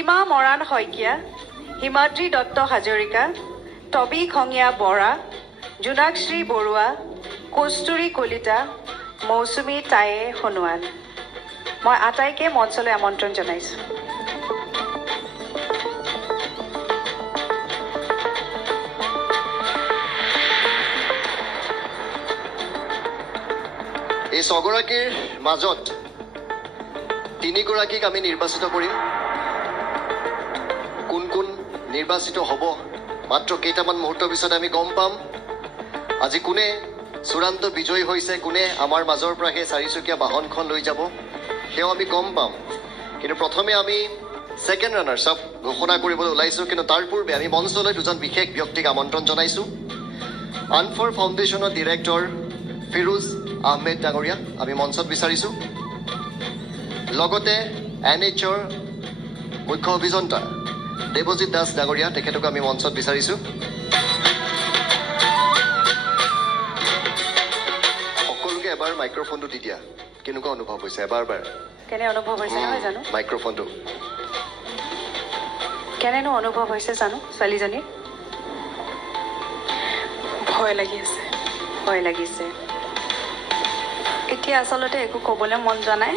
হিমা মৰাণ শইকীয়া, হিমাদ্ৰী দত্ত হাজৰিকা, টবি খঙীয়া বৰা, জোনাকশ্ৰী বৰুৱা, কস্তুৰী কলিতা, মৌচুমী টায়ে সোণোৱাল। মই আটাইকে মঞ্চলৈ আমন্ত্ৰণ জনাইছো। এই ছগৰাকীৰ মাজত তিনিগৰাকীক আমি নিৰ্বাচিত কৰিম। কোন কোন নিৰ্বাচিত হ'ব মাত্ৰ কেইটামান মুহূৰ্তৰ পিছত আমি গম পাম। আজি কোনে চূড়ান্ত বিজয়ী হৈছে, কোনে আমাৰ মাজৰ পৰা সেই চাৰিচকীয়া বাহনখন লৈ যাব সেয়াও আমি গম পাম। কিন্তু প্ৰথমে আমি ছেকেণ্ড ৰানাৰ্ছ আপ ঘোষণা কৰিবলৈ ওলাইছোঁ। কিন্তু তাৰ পূৰ্বে আমি মঞ্চলৈ দুজন বিশেষ ব্যক্তিক আমন্ত্ৰণ জনাইছোঁ। আনফৰ ফাউণ্ডেশ্যনৰ ডিৰেক্টৰ ফিৰোজ আহমেদ ডাঙৰীয়া আমি মঞ্চত বিচাৰিছোঁ। লগতে NHৰ মুখ্য অভিযন্তা দেৱজিৎ দাস ডাঙৰীয়া তেখেতকো আমি মঞ্চত বিচাৰিছোঁ। সকলোকে এবাৰ মাইক্ৰফোনটো দি দিয়া। কেনেকুৱা অনুভৱ হৈছে? এবাৰ কেনে অনুভৱ হৈছে নহয় জানো? মাইক্ৰফোনটো কেনেনো অনুভৱ হৈছে জানো? ছোৱালীজনীৰ ভয় লাগি আছে, ভয় লাগিছে। এতিয়া আচলতে একো ক'বলৈ মন যোৱা নাই,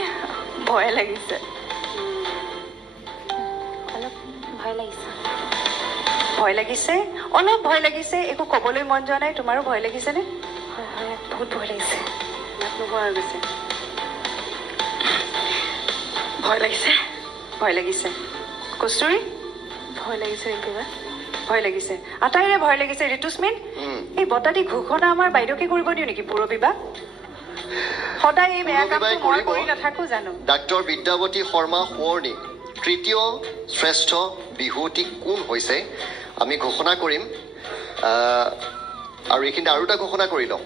ভয় লাগিছে। অলপ ভয় লাগিছে, ভয় লাগিছে, অলপ ভয় লাগিছে। একো ক'বলৈ মন যোৱা নাই। তোমাৰো ভয় লাগিছেনে? হয় হয়, বহুত ভয় লাগিছে। নাক নোহোৱা হৈ গৈছে। ভয় লাগিছে, ভয় লাগিছে। কস্তুৰী ভয় লাগিছে, কিবা ভয় লাগিছে, আটাইৰে ভয় লাগিছে। ঋতুস্মিন, এই বটাটি ঘোষণা আমাৰ বাইদেউকে কৰিব দিওঁ নেকি? পুৰবিবাহ সদায় এই বেয়া কামটো মই কৰি নাথাকো জানো? ডাক্তৰ বিদ্যাৱতী শৰ্মা সোঁৱৰণী তৃতীয় শ্ৰেষ্ঠ বিহুৱতী কোন হৈছে আমি ঘোষণা কৰিম। আৰু এইখিনি আৰু এটা ঘোষণা কৰি লওঁ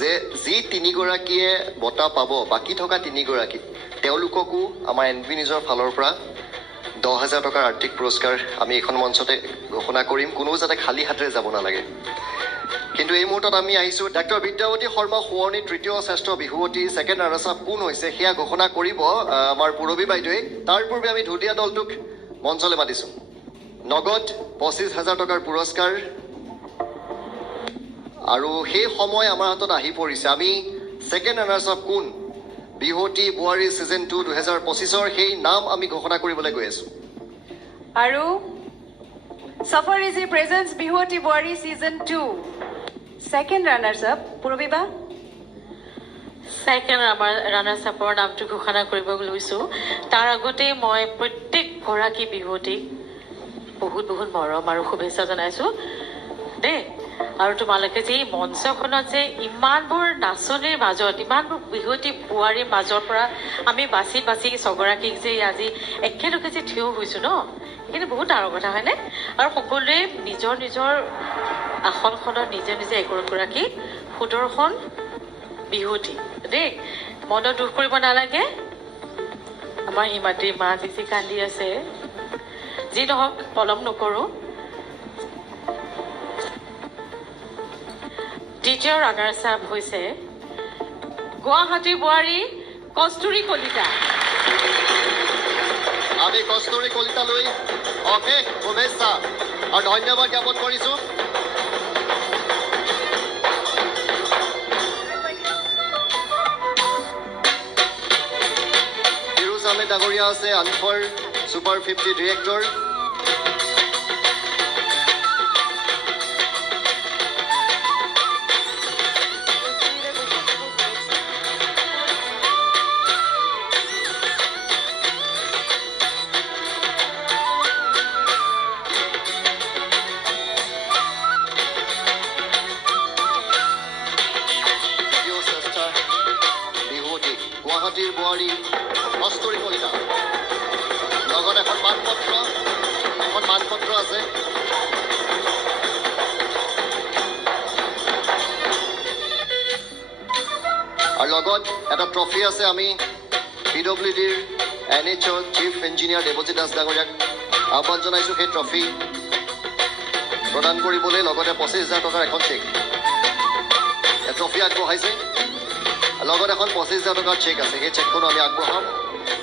যে যি তিনিগৰাকীয়ে বঁটা পাব, বাকী থকা তিনিগৰাকী তেওঁলোককো আমাৰ NB নিজৰ ফালৰ পৰা 10,000 টকাৰ আৰ্থিক পুৰস্কাৰ আমি এইখন মঞ্চতে ঘোষণা কৰিম। কোনো যাতে খালী হাতেৰে যাব নালাগে। কিন্তু এই মুহূৰ্তত আমি আহিছোঁ ডাক্তৰ বিদ্যাৱতী শৰ্মা সোঁৱৰণী তৃতীয় শ্ৰেষ্ঠ বিহুৱতী ছেকেণ্ড ৰানাৰ্ছ আপ কোন হৈছে সেয়া ঘোষণা কৰিব আমাৰ পুৰবী বাইদেৱে। তাৰ পূৰ্বে আমি ঢুলীয়া দলটোক মঞ্চলৈ মাতিছোঁ। নগদ 25,000 টকাৰ পুৰস্কাৰ। আৰু সেই সময় আমাৰ হাতত আহি পৰিছে। আমি ছেকেণ্ড ৰানাৰ্ছ আপ কোন বিহুৱতী বোৱাৰী ছিজন 2 2025ৰ সেই নাম আমি ঘোষণা কৰিবলৈ গৈ আছোঁ। আৰু সফাৰিজি presents Bihuwati Bowari season 2 second runners up পুৰবিবাহ। ছেকেণ্ড ৰানাৰ্ছ আপৰ নামটো ঘোষণা কৰিব লৈছোঁ। তাৰ আগতেই মই প্ৰত্যেকগৰাকী বিহুৱতীক বহুত বহুত মৰম আৰু শুভেচ্ছা জনাইছোঁ দেই। আৰু তোমালোকে যে এই মঞ্চখনত যে ইমানবোৰ নাচনীৰ মাজত, ইমানবোৰ বিহুৱতী বোৱাৰীৰ মাজৰ পৰা আমি বাছি বাছি ছগৰাকীক যে আজি একেলগে যে থিয় হৈছোঁ ন, সেইখিনি বহুত ডাঙৰ কথা হয়নে? আৰু সকলোৱে নিজৰ নিজৰ আসনখনত নিজে নিজে এগৰাকী সুদৰ্শন বিহুৱতী দেই। মনত দুখ কৰিব নালাগে। আমাৰ হিমাদ্ৰী মা যি কান্দি আছে, যি নহওক পলম নকৰোঁ। দ্বিতীয় ৰানাৰ্ছ আপ হৈছে গুৱাহাটীৰ বোৱাৰী কস্তুৰী কলিতা। আমি কস্তুৰী কলিতালৈ অশেষ শুভেচ্ছা আৰু ধন্যবাদ জ্ঞাপন কৰিছোঁ। ফিৰোজ আহমেদ ডাঙৰীয়া আছে আনফৰ ছুপাৰ 50 ডিৰেক্টৰ। গুৱাহাটীৰ বোৱাৰী কস্তুৰী কলিতা। লগত এখন মানপত্ৰ আছে। আৰু লগত এটা ট্ৰফি আছে। আমি PWDৰ NHৰ চিফ ইঞ্জিনিয়াৰ দেৱজিৎ দাস ডাঙৰীয়াক আহ্বান জনাইছোঁ সেই ট্ৰফি প্ৰদান কৰিবলৈ। লগতে 25,000 টকাৰ এখন চেক ট্ৰফি আগবঢ়াইছে। লগত এখন 25,000 টকাৰ চেক আছে। সেই চেকখনো আমি আগবঢ়াম।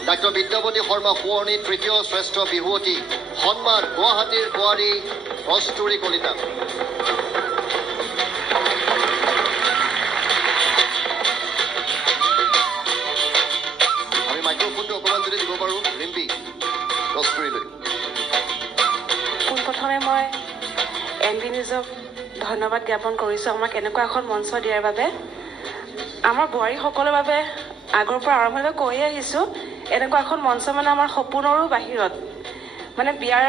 ডাক্তৰ বিদ্যাপতি শৰ্মা সোঁৱৰণী তৃতীয় শ্ৰেষ্ঠ বিহুৱতী সন্মান গুৱাহাটীৰ বোৱাৰী কস্তুৰী কলিতা আমি মাইক্ৰফোনটো অকণমান যদি দিব পাৰোঁ ৰিম্পী কস্তুৰীলৈ পোনপ্ৰথমে মই NB নিউজক ধন্যবাদ জ্ঞাপন কৰিছোঁ আমাক এনেকুৱা এখন মঞ্চ দিয়াৰ বাবে আমাৰ বোৱাৰীসকলৰ বাবে আগৰ পৰা আৰম্ভ কৈয়ে আহিছোঁ এনেকুৱা এখন মঞ্চ মানে আমাৰ সপোনৰো বাহিৰত মানে বিয়াৰ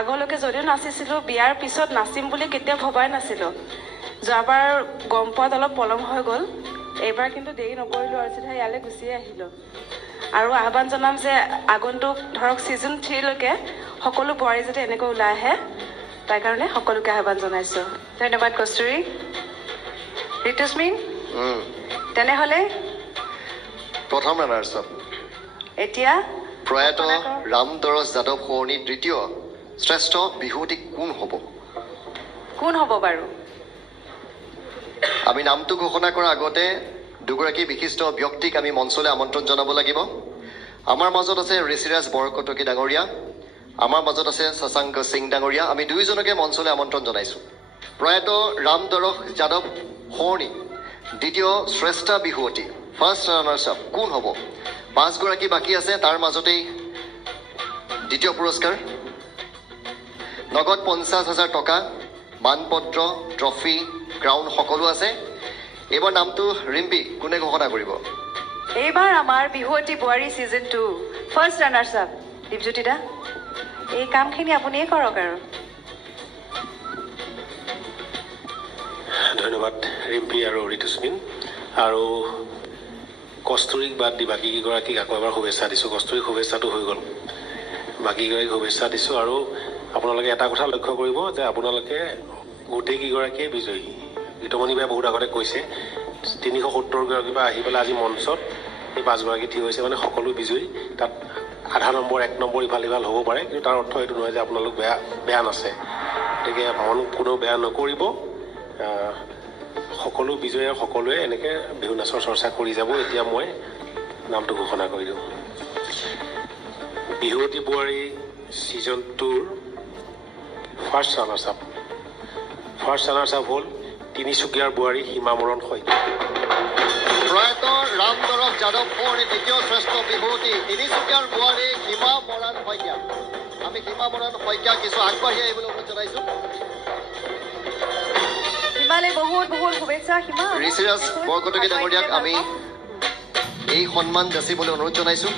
আগলৈকে যদিও নাচিছিলোঁ বিয়াৰ পিছত নাচিম বুলি কেতিয়াও ভবাই নাছিলোঁ যোৱাবাৰ গম পোৱাত অলপ পলম হৈ গ'ল এইবাৰ কিন্তু দেৰি নকৰিলোঁ আৰু চিধা ইয়ালৈ গুচিয়ে আহিলোঁ আৰু আহ্বান জনাম যে আগন্তুক ধৰক ছিজন 3লৈকে সকলো বোৱাৰী যাতে এনেকৈ ওলাই আহে তাৰ কাৰণে সকলোকে আহ্বান জনাইছোঁ ধন্যবাদ কস্তুৰী ঋতুস্মিন তেনেহ'লে প্ৰথম ৰানাৰ্ছ আপ এতিয়া প্ৰয়াত ৰামদৰজ যাদৱ সোঁৱৰণী দ্বিতীয় শ্ৰেষ্ঠ বিহুৱতী কোন হ'ব বাৰু আমি নামটো ঘোষণা কৰাৰ আগতে দুগৰাকী বিশিষ্ট ব্যক্তিক আমি মঞ্চলৈ আমন্ত্ৰণ জনাব লাগিব আমাৰ মাজত আছে ঋষিৰাজ বৰকটকী ডাঙৰীয়া আমাৰ মাজত আছে শশাংক সিং ডাঙৰীয়া আমি দুয়োজনকে মঞ্চলৈ আমন্ত্ৰণ জনাইছোঁ প্ৰয়াত ৰামদৰজ যাদৱ সোঁৱৰণী দ্বিতীয় শ্ৰেষ্ঠ বিহুৱতী ফাৰ্ষ্ট ৰানাৰ্ছ আপ কোন হ'ব 5 গৰাকী বাকী আছে তাৰ মাজতেই দ্বিতীয় পুৰস্কাৰ নগদ 50,000 টকা মানপত্ৰ ট্ৰফি ক্ৰাউন সকলো আছে এইবাৰ নামটো ৰিম্পী কোনে ঘোষণা কৰিব এইবাৰ আমাৰ Bihuwati Bowari season 2 first runners up Dipjyoti da এই কামখিনি আপুনিয়ে কৰক আৰু ধন্যবাদ ৰিম্পী আৰু ঋতুস্মিন আৰু কস্তুৰীক বাদ দি বাকীকেইগৰাকীক আকৌ এবাৰ শুভেচ্ছা দিছোঁ কস্তুৰীক শুভেচ্ছাটো হৈ গ'ল বাকীকেইগৰাকীক শুভেচ্ছা দিছোঁ আৰু আপোনালোকে এটা কথা লক্ষ্য কৰিব যে আপোনালোকে গোটেইকেইগৰাকীয়ে বিজয়ী গীতমণি বাই বহুত আগতে কৈছে 370 পৰা আহি পেলাই আজি মঞ্চত এই 5 গৰাকী থিয় হৈছে মানে সকলো বিজয়ী তাত আধা নম্বৰ 1 নম্বৰ ইফাল হ'ব পাৰে কিন্তু তাৰ অৰ্থ এইটো নহয় যে আপোনালোক বেয়া নাছে গতিকে মন কোনো বেয়া নকৰিব সকলো বিজয়ে সকলোৱে এনেকৈ বিহু নাচৰ চৰ্চা কৰি যাব এতিয়া মই নামটো ঘোষণা কৰি দিওঁ বিহুৱতী Bowari season 2ৰ first runners up হ'ল তিনিচুকীয়াৰ বোৱাৰী সীমামৰণ শইকীয়া প্ৰয়াত ৰামদৰজ যাদৱ সোঁৱৰণী দ্বিতীয় শ্ৰেষ্ঠ বিহুৱতী তিনিচুকীয়াৰ বোৱাৰী সীমামৰণ শইকীয়া আমি সীমামৰণ শইকীয়া কিছু আগবাঢ়ি আহিবলৈ অনুৰোধ জনাইছোঁ হিমালৈ বহুত শুভেচ্ছা হিমা ঋষিৰাজ বৰকটকী ডাঙৰীয়াক আমি এই সন্মান যাচিবলৈ অনুৰোধ জনাইছোঁ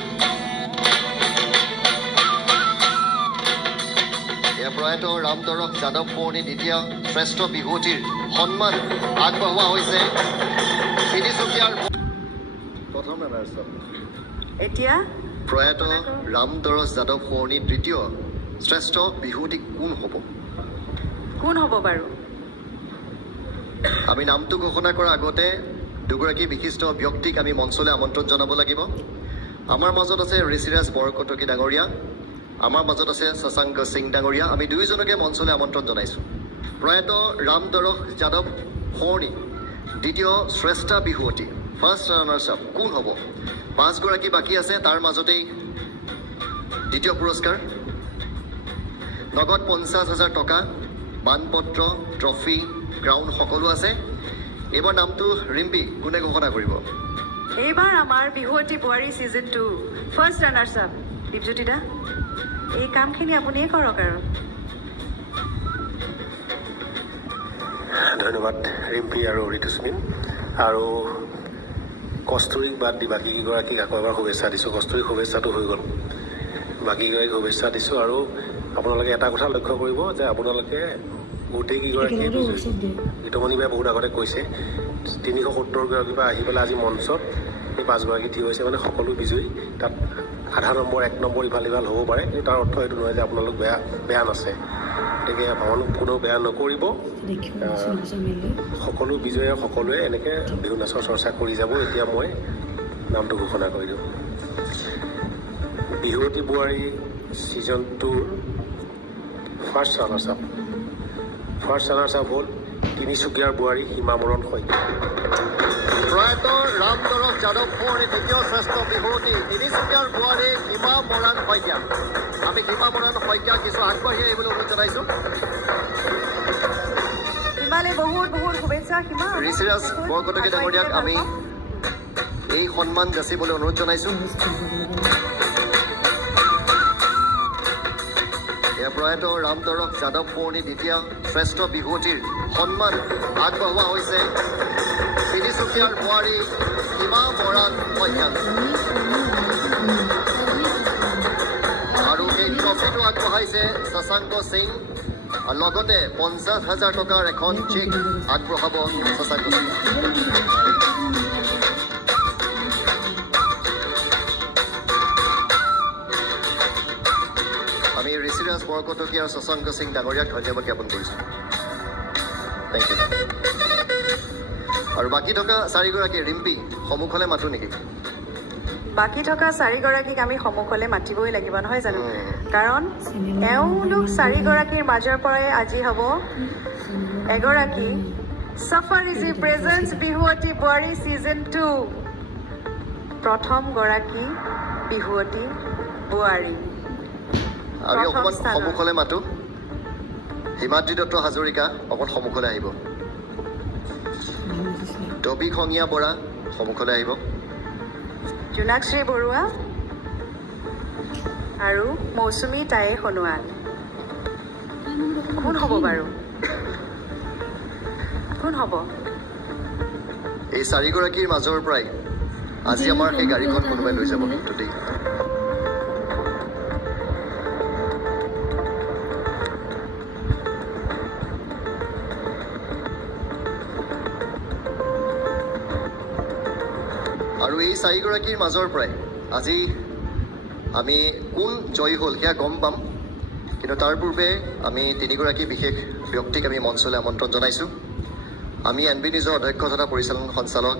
এয়া প্ৰয়াত ৰামদৰজ যাদৱ সোঁৱৰণী দ্বিতীয় শ্ৰেষ্ঠ বিহুৱতীৰ সন্মান আগবঢ়োৱা হৈছে তিনিচুকীয়াৰ প্ৰথম ৰানাৰ্ছ আপ এতিয়া প্ৰয়াত ৰামদৰজ যাদৱ সোঁৱৰণী তৃতীয় শ্ৰেষ্ঠ বিহুৱতী কোন হ'ব বাৰু আমি নামটো ঘোষণা কৰাৰ আগতে দুগৰাকী বিশিষ্ট ব্যক্তিক আমি মঞ্চলৈ আমন্ত্ৰণ জনাব লাগিব আমাৰ মাজত আছে ঋষিৰাজ বৰকটকী ডাঙৰীয়া আমাৰ মাজত আছে শশাংক সিং ডাঙৰীয়া আমি দুয়োজনকে মঞ্চলৈ আমন্ত্ৰণ জনাইছোঁ প্ৰয়াত ৰামদৰজ যাদৱ সোঁৱৰণী দ্বিতীয় শ্ৰেষ্ঠ বিহুৱতী ফাৰ্ষ্ট ৰানাৰ্ছ আপ কোন হ'ব 5 গৰাকী বাকী আছে তাৰ মাজতেই দ্বিতীয় পুৰস্কাৰ নগদ 50,000 টকা মানপত্ৰ ট্ৰফি ক্ৰাউন সকলো আছে এইবাৰ নামটো ৰিম্পী কোনে ঘোষণা কৰিব এইবাৰ আমাৰ Bihuwati Bowari season 2 first runners up Dipjyoti da এই কামখিনি আপুনিয়ে কৰক আৰু ধন্যবাদ ৰিম্পী আৰু ঋতুস্মিন আৰু কস্তুৰীক বাদ দি বাকীকেইগৰাকীক আকৌ এবাৰ শুভেচ্ছা দিছোঁ কস্তুৰীক শুভেচ্ছাটো হৈ গ'ল বাকীকেইগৰাকীক শুভেচ্ছা দিছোঁ আৰু আপোনালোকে এটা কথা লক্ষ্য কৰিব যে আপোনালোকে গোটেইকেইগৰাকীয়ে বিজয়ী গীতমণি বাই বহুত আগতে কৈছে 370 পৰা আহি পেলাই আজি মঞ্চত এই 5 গৰাকী থিয় হৈছে মানে সকলো বিজয়ী তাত আধা নম্বৰ 1 নম্বৰ ইফাল হ'ব পাৰে কিন্তু তাৰ অৰ্থ এইটো নহয় যে আপোনালোক বেয়া নাছে গতিকে মন কোনো বেয়া নকৰিব সকলো বিজয়ে সকলোৱে এনেকৈ বিহু নাচৰ চৰ্চা কৰি যাব এতিয়া মই নামটো ঘোষণা কৰি দিওঁ বিহুৱতী Bowari season 2ৰ first runners up হ'ল তিনিচুকীয়াৰ বোৱাৰী সীমামৰণ শইকীয়া প্ৰয়াত ৰামদৰক যাদৱ কোঁৱৰী দ্বিতীয় শ্ৰেষ্ঠ বিভূতি তিনিচুকীয়াৰ বোৱাৰী সীমা মৰাণ শইকীয়া আমি সীমা মৰাণ শইকীয়া কিছু আগবাঢ়ি আহিবলৈ অনুৰোধ জনাইছোঁ হিমালে বহুত বহুত শুভেচ্ছা হিমা ঋষিৰাজ বৰকটকী ডাঙৰীয়াক আমি এই সন্মান যাচিবলৈ অনুৰোধ জনাইছোঁ প্ৰয়াত ৰামদৰক যাদৱ কোঁৱৰী দ্বিতীয় শ্ৰেষ্ঠ বিভূতিৰ সন্মান আগবঢ়োৱা হৈছে তিনিচুকীয়াৰ বোৱাৰী সীমা মৰাণ শইকীয়া আৰু এই ট্ৰফিটো আগবঢ়াইছে শশাংক সিং লগতে 50,000 টকাৰ এখন চেক আগবঢ়াব শশাংক সিং আমি ঋষিৰাজ বৰকটকী আৰু শশাংক সিং ডাঙৰীয়াক ধন্যবাদ জ্ঞাপন কৰিছোঁ থেংক ইউ আৰু বাকী থকা চাৰিগৰাকী ৰিম্পী সন্মুখলৈ মাতো নেকি বাকী থকা চাৰিগৰাকীক আমি সন্মুখলৈ মাতিবই লাগিব নহয় জানো কাৰণ এওঁলোক চাৰিগৰাকীৰ মাজৰ পৰাই আজি হ'ব এগৰাকী চাফাৰিজি প্ৰেজেন্স বিহুৱতী বোৱাৰী ছিজন 2 প্ৰথম গৰাকী বিহুৱতী বোৱাৰী আমি অকণমান সন্মুখলৈ মাতো হিমাদ্ৰী দত্ত হাজৰিকা অকণ সন্মুখলৈ আহিব টবি খঙীয়া বৰা সন্মুখলৈ আহিব জোনাক্ষী বৰুৱা আৰু মৌচুমী তায়ে সোণোৱাল কোন হ'ব বাৰু কোন হ'ব এই চাৰিগৰাকীৰ মাজৰ পৰাই আজি আমাৰ সেই গাড়ীখন কোনোবাই লৈ যাব টুটেই আৰু এই চাৰিগৰাকীৰ মাজৰ পৰাই আজি আমি কোন জয়ী হ'ল সেয়া গম পাম কিন্তু তাৰ পূৰ্বে আমি তিনিগৰাকী বিশেষ ব্যক্তিক আমি মঞ্চলৈ আমন্ত্ৰণ জনাইছোঁ আমি এনবি নিউজৰ অধ্যক্ষ তথা পৰিচালন সঞ্চালক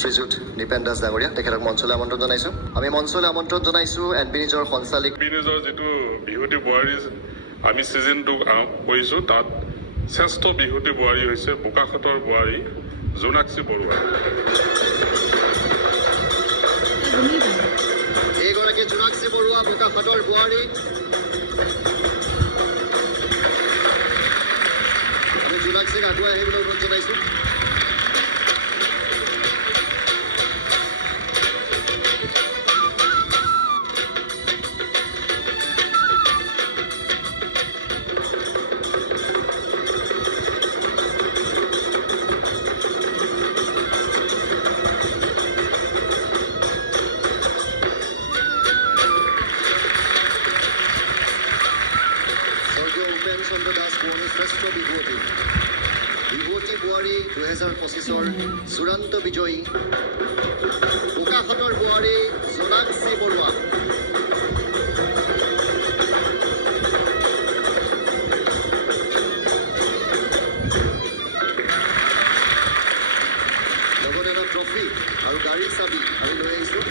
শ্ৰীযুত দীপেন দাস ডাঙৰীয়া তেখেতক মঞ্চলৈ আমন্ত্ৰণ জনাইছোঁ আমি মঞ্চলৈ আমন্ত্ৰণ জনাইছোঁ এনবি নিউজৰ সঞ্চালিক এনবি নিউজৰ যিটো বিহুৱতী বোৱাৰী আমি ছিজন 2 কৰিছোঁ তাত শ্ৰেষ্ঠ বিহুৱতী বোৱাৰী হৈছে বোকাখাটৰ বোৱাৰী জোনাক্ষী বৰুৱা এইগৰাকী জোনাক্ষী বৰুৱা বোকাখাটৰ বোৱাৰী আমি জোনাক্ষীক আগুৱাই আহিবলৈ অনুৰোধ জনাইছোঁ শ্ৰেষ্ঠ বিভূতি বিভূতি বোৱাৰী 2025 চূড়ান্ত বিজয়ী বোকাখাটৰ বোৱাৰী জোনাক্ষী বৰুৱা লগতে এটা ট্ৰফি আৰু গাড়ীৰ চাবি আমি লৈ আহিছোঁ